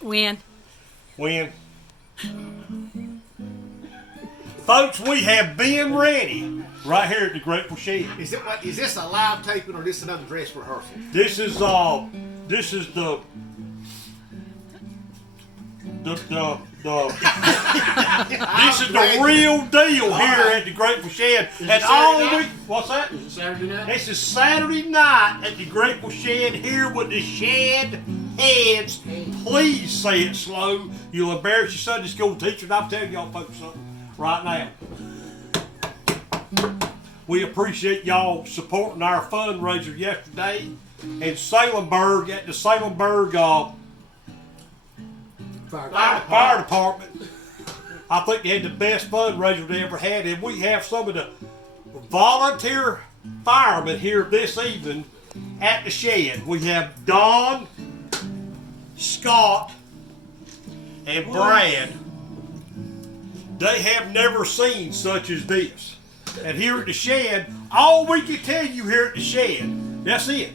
When? When? Folks, we have Ben ready right here at the Grateful Shed. Is this a live taping or this another dress rehearsal? This is the this is the real deal here at the Grateful Shed. And all week, what's that? Is it Saturday night? This is Saturday night at the Grateful Shed here with the Shed Heads. Please say it slow. You'll embarrass your Sunday school teacher. And I'm telling y'all folks something right now. We appreciate y'all supporting our fundraiser yesterday in Salemburg at the Salemburg Fire Department. I think they had the best fundraiser they ever had, and we have some of the volunteer firemen here this evening at the shed. We have Don, Scott, and Brad. They have never seen such as this. And here at the shed, all we can tell you here at the shed, that's it,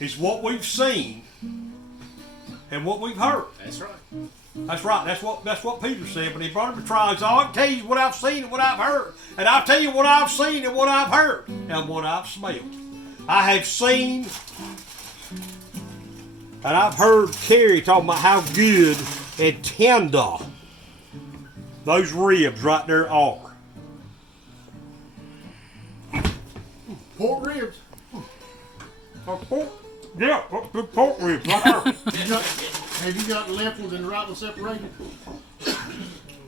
is what we've seen and what we've heard. That's right. That's right. That's what Peter said when he brought him to trial. He said, I can tell you what I've seen and what I've heard. And I'll tell you what I've seen and what I've heard and what I've smelled. I have seen and I've heard Carrie talking about how good and tender those ribs right there are. Pork ribs. Yeah, pork ribs right there. Have you got the left ones and the right ones separated?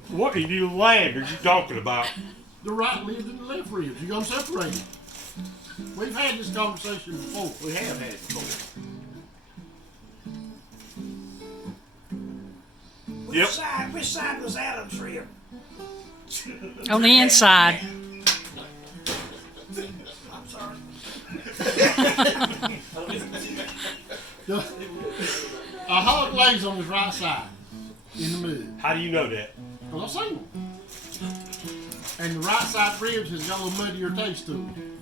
What in you land are you talking about? The right ribs and the left ribs. You got them separated. We've had this conversation before. We have had it before. Yep. Which side was Adam's rib? On the inside. I'm sorry. A hog lays on his right side in the middle. How do you know that? Well, I've seen them. And the right side ribs has got a little muddier taste to them.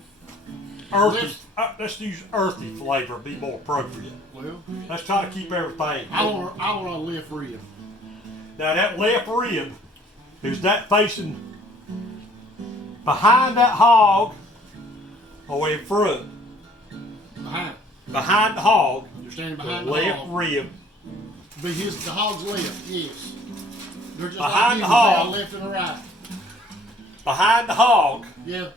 Earthy. Let's use earthy flavor. Be more appropriate. Well, Let's try to keep everything. I want a left rib. Now that left rib, is that facing behind that hog or in front? Behind. Behind the hog, You're standing the behind the left hog. rib. Be the hog's left, yes. They're just Behind like the hog. left and the right. Behind the hog, Yeah.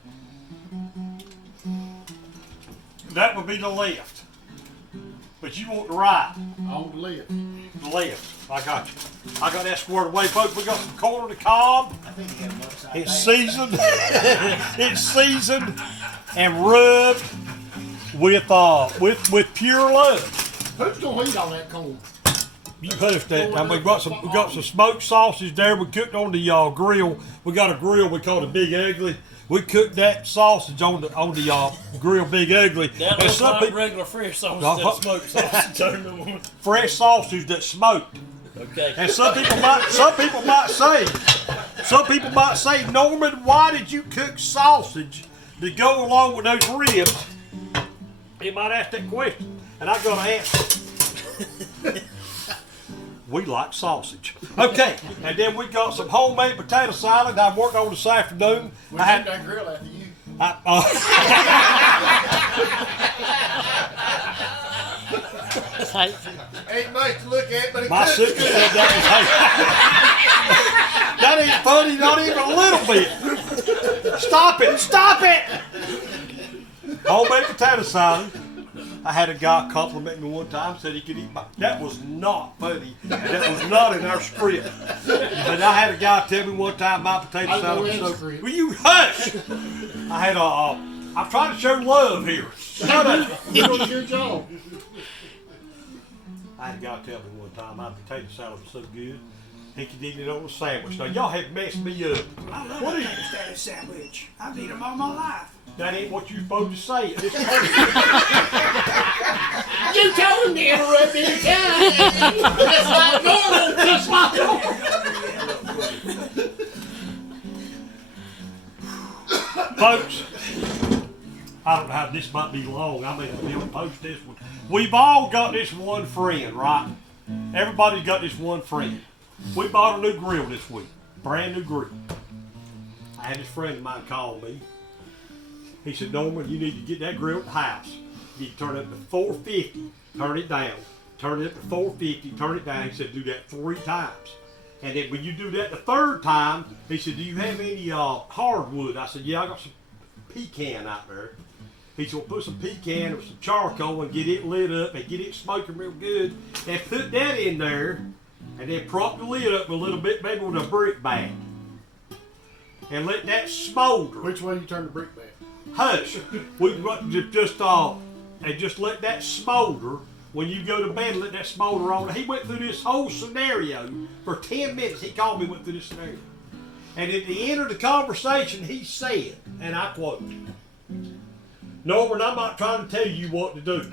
that would be the left. But you want the right. On the left. The left. I got you. I got that squared away, folks. We got some corn on the cob. I think he had one side. It's seasoned. It's seasoned and rubbed with pure love. Who's gonna eat all that corn? You hush that. Now we got some smoked sausage there. We cooked on the grill. We got a grill we call the Big Ugly. We cooked that sausage on the grill Big Ugly. That And looks some like people regular fresh sausage that smoked sausage. I don't know. fresh sausage that smoked. Okay. And some people might say, Norman, why did you cook sausage to go along with those ribs? They might ask that question, and I'm gonna answer. We like sausage. Okay, and then we got some homemade potato salad I worked on this afternoon. We I named had, that grill after you. Ain't much to look at, but it my cooks sister good. said that was that ain't funny, not even a little bit. Stop it! Stop it! Homemade potato salad. I had a guy compliment me one time, said he could eat my. That was not funny. That was not in our script. But I had a guy tell me one time my potato I salad know was in so. the script. Will you hush? I had I'm trying to show love here. Shut up. You doing a good job. I had a guy tell me one time my potato salad was so good, he could eat it on a sandwich. Now y'all have messed me up. I love What a is- potato salad sandwich. I've eaten them all my life. That ain't what you're supposed to say. It's You told him to interrupt any time. Just like normal. Just like normal. Folks, I don't know how this might be long. I may not be able to post this one. We've all got this one friend, right? everybody's got this one friend. We bought a new grill this week, brand new grill. I had this friend of mine call me. He said, Norman, you need to get that grill at the house. You turn it up to 450, turn it down. Turn it up to 450, turn it down. He said, do that 3 times. And then when you do that the 3rd time, he said, do you have any hardwood? I said, yeah, I got some pecan out there. He said, well, put some pecan or some charcoal and get it lit up and get it smoking real good. And put that in there and then prop the lid up a little bit, maybe with a brick bat. And let that smolder. Which way you turn the brick back? Hush. We just let that smolder. When you go to bed, let that smolder on. He went through this whole scenario for 10 minutes. He called me, went through this scenario. And at the end of the conversation, he said, and I quote, Norman, I'm not trying to tell you what to do.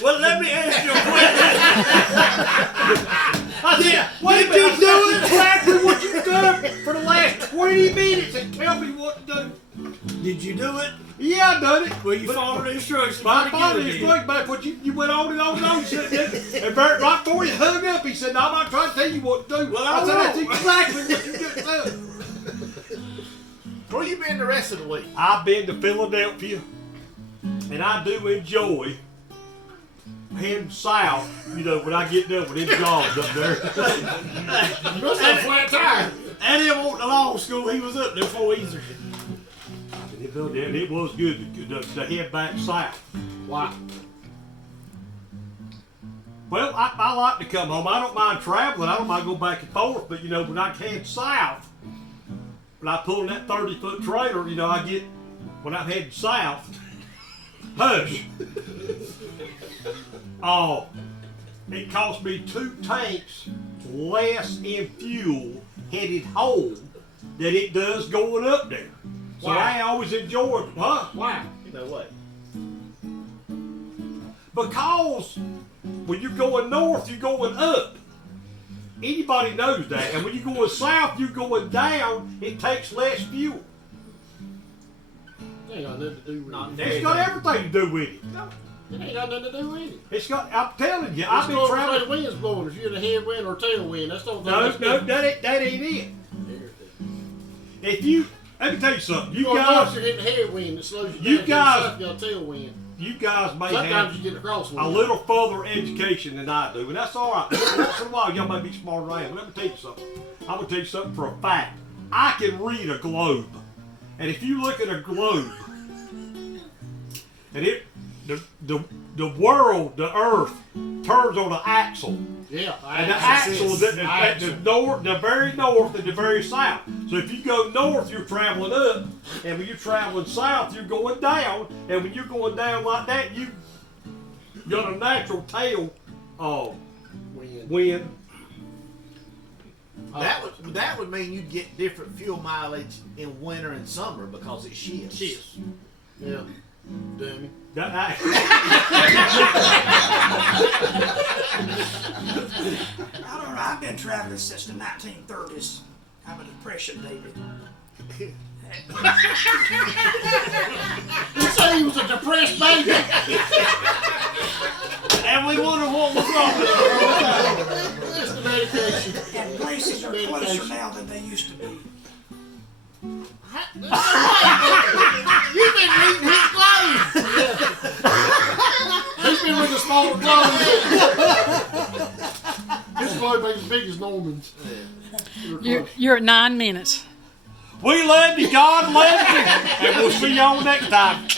Well, let me ask you a question. I said, wait a minute, do exactly what you've done for the last 20 minutes and tell me what to do. Did you do it? Yeah, I done it. Well, you followed the instructions. I followed the instructions, but what you went on and on and on. And right before you hung up, he said, no, I'm not trying to tell you what to do. Well, I said, I that's know. exactly what you just done. Where you been the rest of the week? I've been to Philadelphia, and I do enjoy heading south, you know, when I get done with them jobs up there. You must have a flat tire. And him went to law school. He was up there for Easter. And it was good to head back south. Why? Well, I like to come home. I don't mind traveling. I don't mind going back and forth. But, you know, when I head south, when I pull in that 30-foot trailer, you know, when I'm heading south, hush. Oh, it cost me 2 tanks less in fuel headed home than it does going up there. So Why? I always enjoy it. Huh? Why? You know what? Because when you're going north, you're going up. Anybody knows that. And when you're going south, you're going down. It takes less fuel. It ain't got nothing to do with it. It's got everything to do with it. It ain't got nothing to do with it. It's got. I'm telling you, I've I've been the traveling. wind's blowing. If you're in a headwind or tailwind, that's not No, that ain't it. If you, let me tell you something. You North, guys, you're hitting a headwind that slows you down. You guys- South, you got a tailwind. you guys may Sometimes have you get a crosswind. a little further education than I do, and that's all right. Once in a while, y'all may be smarter than I am. But let me tell you something. I'm gonna tell you something for a fact. I can read a globe, and if you look at a globe, and the world, the Earth, turns on an axle. Yeah. And the axle is at the north, the very north and the very south. So if you go north, you're traveling up, and when you're traveling south, you're going down. And when you're going down like that, you got a natural tail wind. That would mean you'd get different fuel mileage in winter and summer because it shifts. Yeah. Dummy. I don't know. I've been traveling since the 1930s. I'm a depression baby. You said he was a depressed baby. And we wonder what was wrong with him. Just the medication. And places are closer now than they used to be. You've been reading his clothes. He's been with the smaller clothes. His clothes ain't as big as Norman's. You're at 9 minutes. We love you, God loves you, and we'll see y'all next time.